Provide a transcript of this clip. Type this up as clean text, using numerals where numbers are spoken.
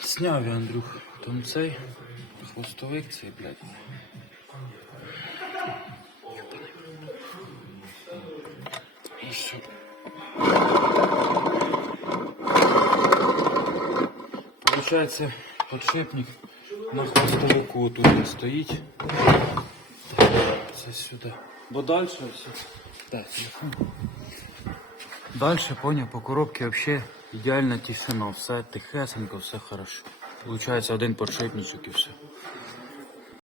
Сняв я, Андрюх, там цей хвостовик цей, блядь. І все. Получається, подшипник на хвостовику тут не стоїть. Це сюди. Бо далі все. Так, телефон. Далі, поняв, по коробці взагалі ідеальна тишина, все тихесенько, все хорошо. Получається один подшипничок і все.